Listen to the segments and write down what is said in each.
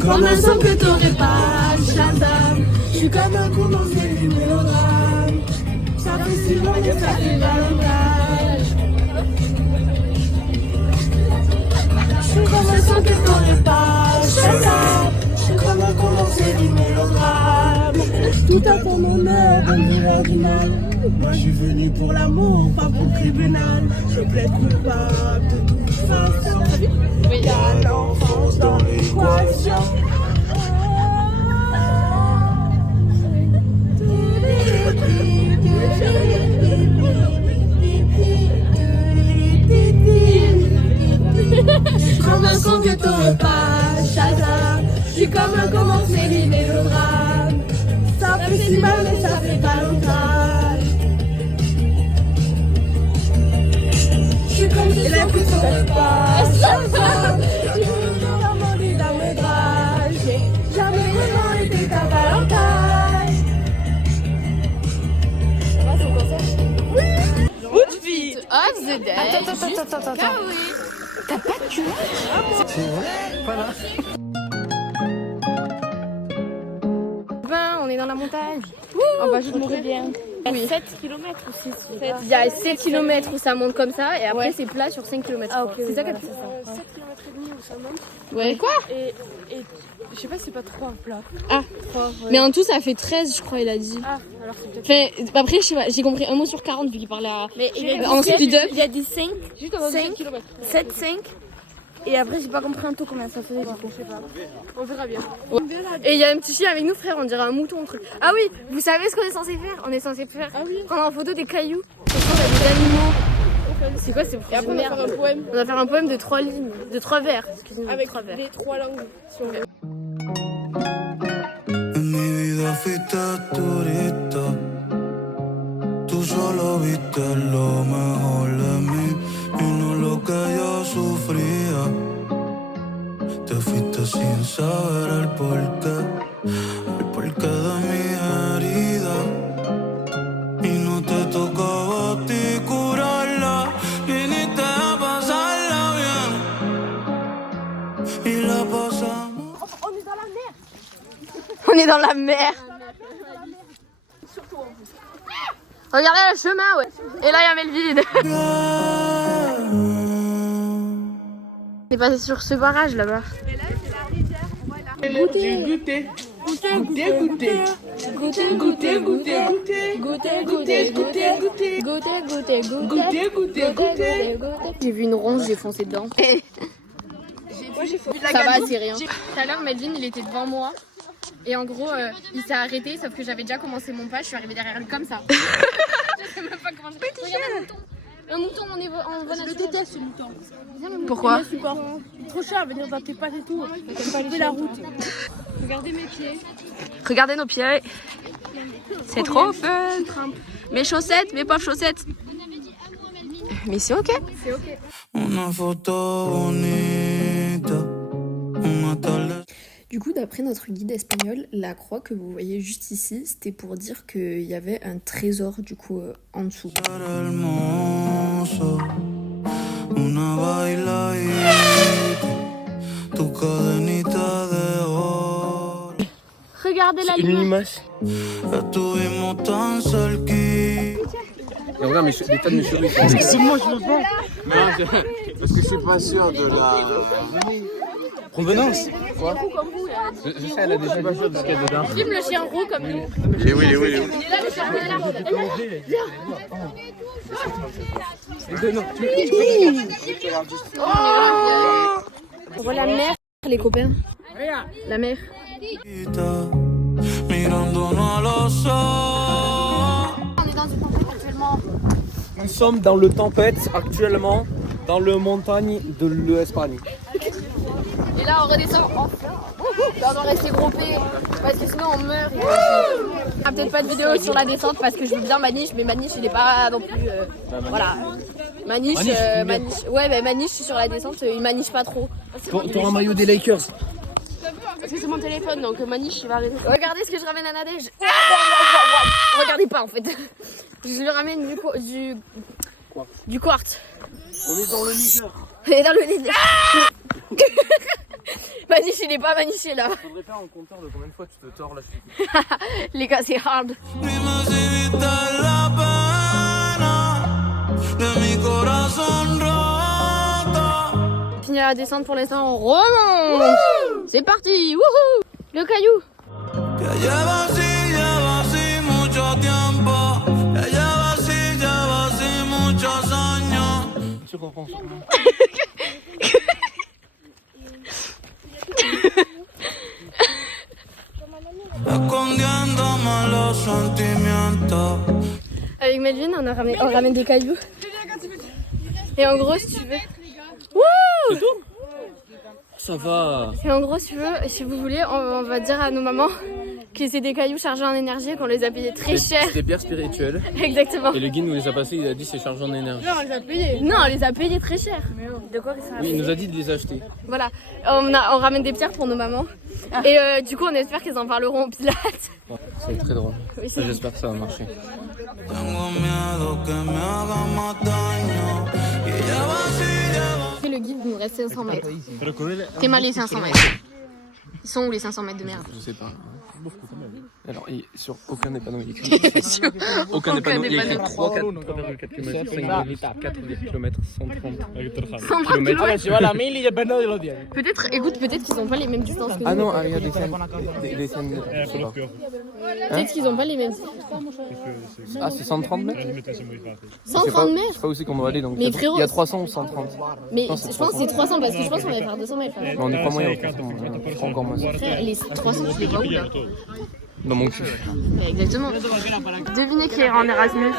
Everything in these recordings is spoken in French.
Comme un son que t'aurais pas, Shazam. Je suis comme un condensé du mélodrame. Ça fait si long et ça fait davantage. Je suis comme un son que t'aurais pas, Shazam. Je suis comme un condensé du mélodrame. Tout à ton honneur, de l'ordinal. Moi je suis venu pour l'amour, pas pour le tribunal. Je plaide coupable de toute façon. Il y a l'enfance dans l'équation. Je suis comme un son que t'aurais pas, Shazam. Je suis comme un commencé du mélodrame. Ça fait si mal mais ça fait pas longtemps. Je suis comme si je que t'aurais pas, Shazam. Je suis vraiment des dames et draps. J'ai jamais vraiment été ta Valentine. Outfit of the day. Attends. T'as pas de culotte? C'est vrai? Voilà. On est dans la montagne. On va juste mourir bien. Il y a 7 km ou 6. Il y a 7 km où ça monte comme ça et après c'est plat sur 5 km. Ah, okay, c'est ça qu'elle fait. 7 km et demi où ça monte. Ouais. Quoi? Et je sais pas si c'est pas 3 plats. Ah. 3, ouais. Mais en tout ça fait 13 je crois il a dit. Ah, alors c'est peut-être... Enfin, après je sais pas, j'ai compris un mot sur 40 vu qu'il parlait à... Mais en speed up. Il a dit 5, Juste en 5 km. 7, 5. Et après j'ai pas compris un tout combien ça faisait du coup. Je sais pas. On verra bien. Ouais. Et il y a un petit chien avec nous frère, on dirait un mouton, un truc. Ah oui, vous savez ce qu'on est censé faire? On est censé faire prendre en photo des cailloux. Comme ça, on a des animaux. C'est quoi ces Et après on va faire un poème. On va faire un poème de 3 lignes, de 3 vers. Excusez-moi, avec 3 vers. les 3 langues. Si on veut. En mi vida fuiste turista, tú solo viste lo mejor de mí y no lo que yo sufría. Te fuiste sin saber el porqué de mi herida y no te tocaba a ti curarla, viniste a pasarla bien y la pasamos. On est dans la mer. Regardez le chemin, ouais. Et là, il y avait le vide. On est passé sur ce barrage là-bas. Goûter. J'ai vu une ronce, j'ai foncé dedans. Ça va, c'est rien. Tout à l'heure, Melvin, il était devant moi. Et en gros, il s'est arrêté, sauf que j'avais déjà commencé mon pas. Je suis arrivée derrière lui comme ça. Je sais même pas comment je fais. Regarde un mouton. Un mouton en voie naturelle. Je déteste ce mouton. Pourquoi? Trop cher, venir dans tes pattes et tout. T'aimes pas la route. Regardez mes pieds. Regardez nos pieds. C'est trop fun. Mes chaussettes, mes pauvres chaussettes. Mais c'est ok. C'est ok. Una foto bonita, una tarde. Du coup, d'après notre guide espagnol, la croix que vous voyez juste ici, c'était pour dire qu'il y avait un trésor du coup en dessous. Hermoso, una bailadita, tu cadenita de oro. Regardez la Une lumière. limace. Estuvimos tan cerquita. Et regarde l'état de mes cheveux. Excuse-moi, je me bats. Parce que je suis pas sûr de la provenance. Quoi? Je sais, elle a déjà pas sûr de ce qu'il y a dedans. Filme le chien roux comme nous. Et oui, Il est là, le chien roux, il est là. On voit la mer, les copains. La mer. Mirándonos a los ojos. On est dans une tempête actuellement. Nous sommes dans le tempête actuellement dans le montagne de l'Espagne. Et là, là, on redescend. Enfin. Là, on doit rester groupé parce que sinon on meurt. Ah, peut-être pas de vidéo sur la descente parce que je veux bien Maniche, mais Maniche il est pas non plus. Voilà. Maniche, ouais, mais Maniche sur la descente, il maniche pas trop. T'auras un maillot des Lakers. Parce que c'est mon téléphone, donc Maniche il va arriver. Regardez ce que je ramène à Nadège. Regardez pas en fait. Je lui ramène du quartz. On est dans le Niger. Et dans le Niger. Maniche, il est pas maniché là. Faudrait faire un compteur de combien de fois tu te tords là. Les gars, c'est hard. Dime si viste la pena de mi corazón roto. Fini la descente pour l'instant, on remonte. C'est parti. Wouhou. Le caillou. Que lleva así mucho tiempo. Que lleva así muchos años. Tu comprends ça. Escondiéndome los sentimientos. Avec Melvin, on ramène des cailloux. Et en gros, si tu veux. Wouh. C'est tout? Ça va. Et en gros, si vous voulez, on va dire à nos mamans que c'est des cailloux chargés en énergie et qu'on les a payés très cher. C'est des pierres spirituelles. Exactement. Et le guide nous les a passés, il a dit c'est chargé en énergie. Non, on les a payés. Non, on les a payés très cher. De quoi que ça a Oui, il payé nous a dit de les acheter. Voilà, on ramène des pierres pour nos mamans. Et du coup, on espère qu'elles en parleront au Pilates. Ouais, ça va être très drôle. Oui, c'est J'espère que ça va marcher. Tengo miedo que me haga más daño. Y lleva así. le guide, il nous reste 500 mètres. T'es mal les 500 mètres. Ils sont où les 500 mètres de merde? Je sais pas. Alors, sur aucun des panneaux, il est écrit. Aucun des panneaux, il est écrit 3,4 km, 5,4 km, 130 km. Peut-être, écoute, peut-être qu'ils n'ont pas les mêmes distances que nous. Ah non, il y a des scènes, je sais pas. Peut-être qu'ils n'ont pas les mêmes. Ah, c'est 130 mètres? 130 mètres? Je sais pas où c'est qu'on doit aller, donc Mais frérot, il y a 300 ou 130. Mais je pense que c'est 300 parce que je pense qu'on va faire 200 mètres. Mais on n'est pas moyen, on fera encore moins. Frère, les 300, tu les vois où là? Dans mon cul. Exactement. Devinez qui est en Erasmus.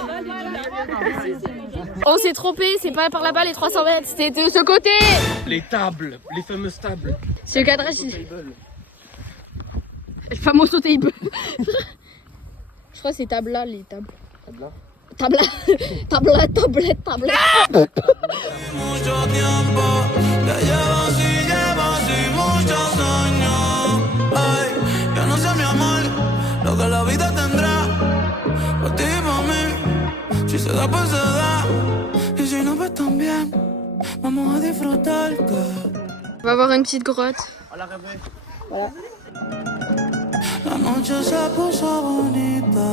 On s'est trompé, c'est pas par là-bas les 300 mètres, c'était de ce côté. Les tables, les fameuses tables. C'est le cadrage. Le fameux table. Je crois que c'est table là, les tables. Tabla. Mucho tiempo, ya lleva así muchos años. Ay, ya no sé mi amor, lo que la vida tendrá. Para ti y para mí, si se da pues se da. Y si no pues también, vamos a disfrutar que On va voir une petite grotte. la noche se puso bonita,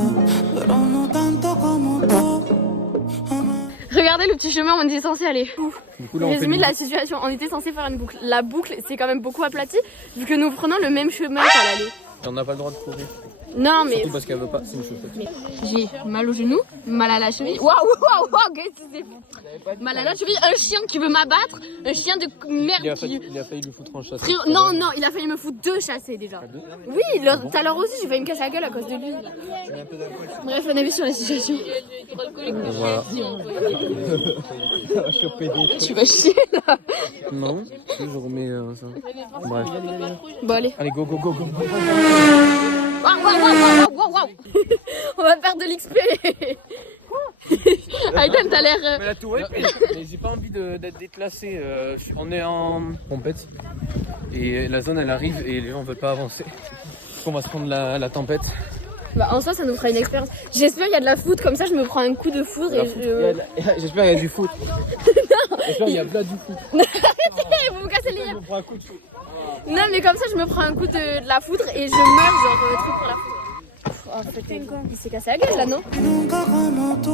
pero no tanto como tú. Regardez le petit chemin où on était censé aller. Du coup, là, on fait Résumé une de la situation, on était censé faire une boucle. La boucle c'est quand même beaucoup aplati vu que nous prenons le même chemin qu'à l'aller. on n'a pas le droit de courir. Non mais Surtout parce qu'elle veut pas, c'est une chaussette. j'ai mal au genou, mal à la cheville. Waouh, qu'est-ce que c'est? Mal à la cheville, un chien qui veut m'abattre, un chien de merde Il a qui... failli lui foutre en chasse. Frérot, non, il a failli me foutre 2 chassés déjà. Oui, tout à l'heure aussi, j'ai failli me casser la gueule à cause de lui. Bref, on a vu sur la situation. Voilà. Tu vas chier là. Non, je remets ça. Bref. Bon, allez. Allez, go. Waouh. On va faire de l'XP. Aiden, t'as l'air... Mais la tourette, j'ai pas envie d'être déclassé. On est en compète. Et la zone, elle arrive et les gens veulent pas avancer. On va se prendre la tempête. Bah, en soi, ça nous fera une expérience. J'espère qu'il y a de la foudre, comme ça je me prends un coup de foudre et J'espère qu'il y a du foot. J'espère qu'il y a plein du foot. Arrêtez, vous me cassez les yeux. Non, mais comme ça je me prends un coup de la foudre et je meurs, genre, truc pour la foudre. Oh, il s'est cassé la gueule là, non? Nunca como tú.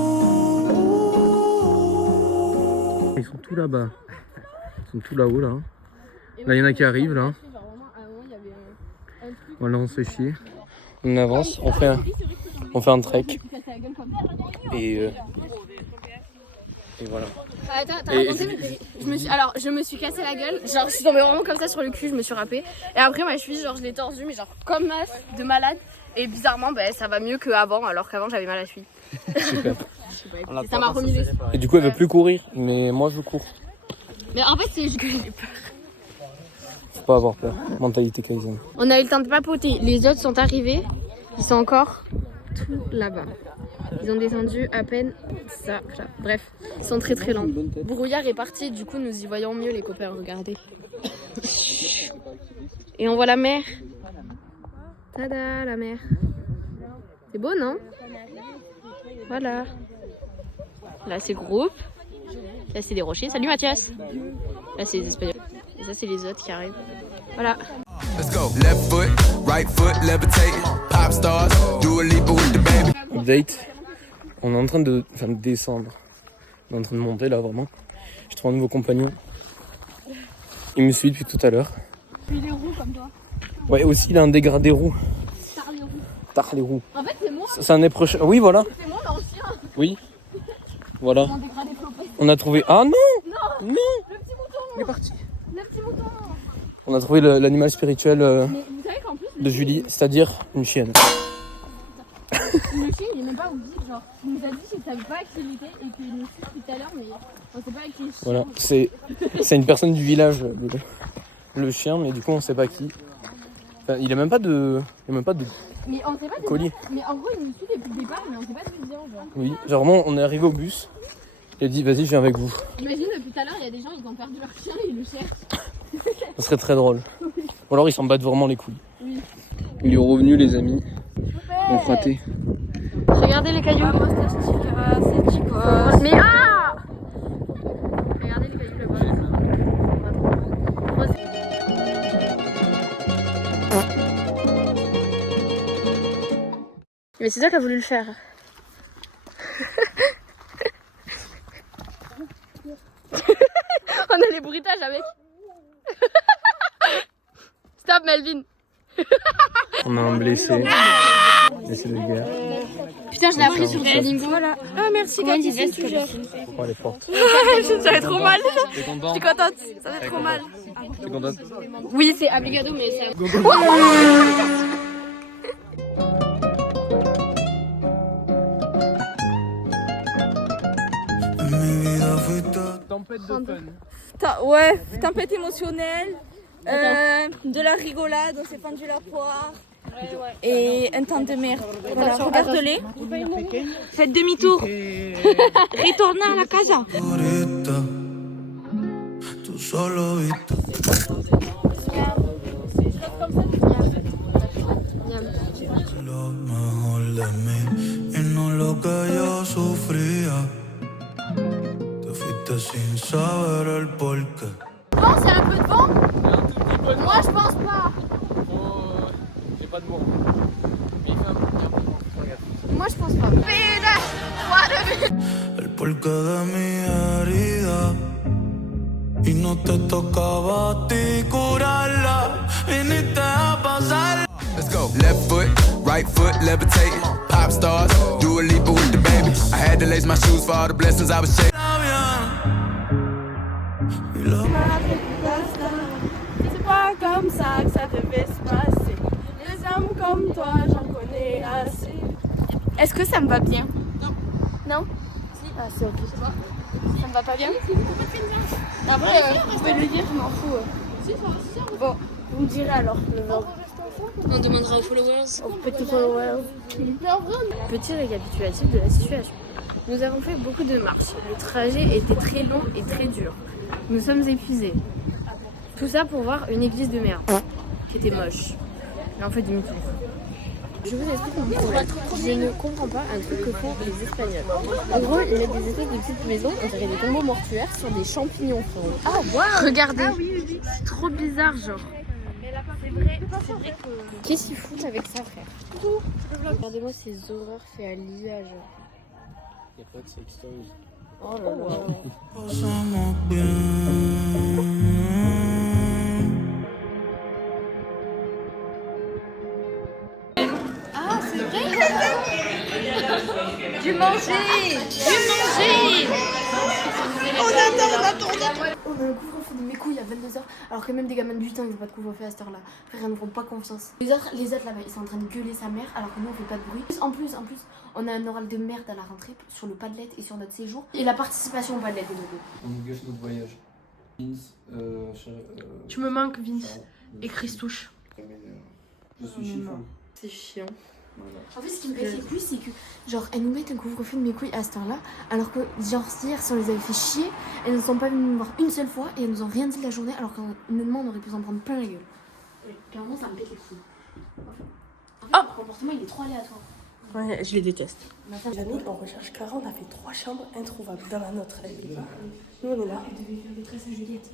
Ils sont tous là-bas. Ils sont tous là-haut, là. Là, il y en a qui arrivent, là. Voilà, on se fait chier. On avance, on fait un trek. Et voilà. Attends, t'as raconté, mais je me suis cassé la gueule, genre je suis tombée vraiment comme ça sur le cul, je me suis râpée. Et après ma cheville, genre je l'ai tordue, mais genre comme meuf de malade. Et bizarrement, ça va mieux qu'avant, alors qu'avant j'avais mal à la cheville. Super. Et ça m'a remis l'espoir. Et du coup, elle veut plus courir, mais moi je cours. Mais en fait, c'est juste que j'ai peur. Faut pas avoir peur. Mentalité Kaizen. On a eu le temps de papoter. Les autres sont arrivés. Ils sont encore tout là-bas. Ils ont descendu à peine ça. Bref, ils sont très très lents. Brouillard est parti, du coup nous y voyons mieux les copains, regardez. Et on voit la mer. Tada, la mer. C'est beau, non? Voilà. Là c'est le groupe. Là c'est des rochers. Salut Mathias. Là c'est les Espagnols. Et ça c'est les autres qui arrivent. Voilà. Let's go. Left foot, right foot, levitate. Pop stars, do a leap with the baby. Update. On est en train de descendre. On est en train de monter là vraiment. Je trouve un nouveau compagnon. Il me suit depuis tout à l'heure. Il est roux comme toi. Ouais, aussi il a un dégradé roux. Tard les roues. En fait c'est moi. C'est un prochain. Oui, voilà. C'est moi l'ancien. Oui. Voilà. Mon dégradé flopé. On a trouvé. Ah non. Non. Non. Le petit mouton. Il est parti. Le petit mouton. On a trouvé l'animal spirituel Mais vous savez qu'en plus de Julie, c'est-à-dire une chienne. le chien il est même pas au guide, genre il nous a dit qu'il savait pas qui il était et qu'il nous suit tout à l'heure mais on sait pas qui est. Voilà, c'est une personne du village, le chien, mais du coup on sait pas qui. Enfin, il a même pas de Mais on sait pas de colis. Mais en gros il nous suit depuis le départ mais on sait pas d'où il vient genre. Oui, genre vraiment on est arrivé au bus. Il a dit vas-y je viens avec vous. Imagine depuis tout à l'heure il y a des gens ils ont perdu leur chien et ils le cherchent. Ça serait très drôle. Ou alors ils s'en battent vraiment les couilles. Oui. Il est revenu les amis. On fraté. Regardez les cailloux. C'est chico. Mais ah! Regardez les cailloux là-bas. Mais c'est toi qui as voulu le faire. On a les bruitages avec. Stop Melvin. On a un blessé. Blessé de guerre. Putain je l'ai appris sur Duolingo. Voilà. Ah merci quand il veste toujours. Faut pas les portes. Ça fait trop mal. T'es content? Je suis contente. Ça fait trop mal. T'es contente? Oui c'est obligado mais c'est... Mi vida fuiste Tempête de fun. Ouais, tempête émotionnelle, de la rigolade, on s'est pendu la poire. Et un temps de mer. Voilà, regarde-les. Faites demi-tour. Retournez à la casa. ahorita. Tú solo viste. Lo mejor de mí y no lo que yo sufría. Te fuiste sin saber el porqué. Vent, c'est un peu de vent? Moi je pense pas. J'ai pas de mots. Il fait un peu de vent. Regarde. Moi je pense pas. El porqué de mi herida. Y no te tocaba a ti curarla. Viniste a pasar. Let's go. Left foot, right foot, levitate. Pop stars, do a leap with the baby. I had to lace my shoes for all the blessings I was chasing. C'est pas comme ça que ça devait se passer. Les hommes comme toi, j'en connais assez. Est-ce que ça me va bien? Non? Ah, c'est ok. Ça me va pas bien? Après, vous pouvez le dire, je m'en fous. Bon, vous me direz alors le verbe. On demandera aux followers. Aux petits followers. Petit récapitulatif de la situation. Nous avons fait beaucoup de marches. Le trajet était très long et très dur. Nous sommes épuisés. Tout ça pour voir une église de merde qui était moche. Et on fait demi-tour. Je vous explique mon problème. Je ne comprends pas un truc que font les Espagnols. En gros, ils mettent des espèces de petites maisons, on dirait des tombeaux mortuaires, sur des champignons. Ah waouh! Regardez, c'est trop bizarre, genre. C'est vrai que... Qu'est-ce qu'ils foutent avec ça, frère? Regardez-moi ces horreurs faites à l'IA, genre. Y'a pas de sextoys. Oh là là. Pasamos bien. Du manger! Du manger! Oh, mais le couvre-feu de mes couilles à 22h, alors que même des gamins de 8 ans ils n'ont pas de couvre-feu à cette heure-là. Frère, ils ne font pas confiance. Les autres là-bas, ils sont en train de gueuler sa mère, alors que nous on fait pas de bruit. En plus, on a un oral de merde à la rentrée sur le Padlet et sur notre séjour. Et la participation au Padlet est de On nous gâche notre voyage. Tu me manques, Vince. Et Christouche. Je suis chiffon. C'est chiant. En fait, ce qui me fait le plus, c'est que, genre, elles nous mettent un couvre-feu de mes couilles à cette heure-là, alors que, genre, hier, si on les avait fait chier, elles ne sont pas venues nous voir une seule fois et elles nous ont rien dit de la journée, alors qu'honnêtement, on aurait pu s'en prendre plein la gueule. Et clairement, ça me pète les couilles. En fait, le comportement, il est trop aléatoire. Ouais, je les déteste. Les amis, on recherche Clara, on a fait 3 chambres introuvables dans la nôtre. Nous, on est là. Elle devait faire des tresses à Juliette.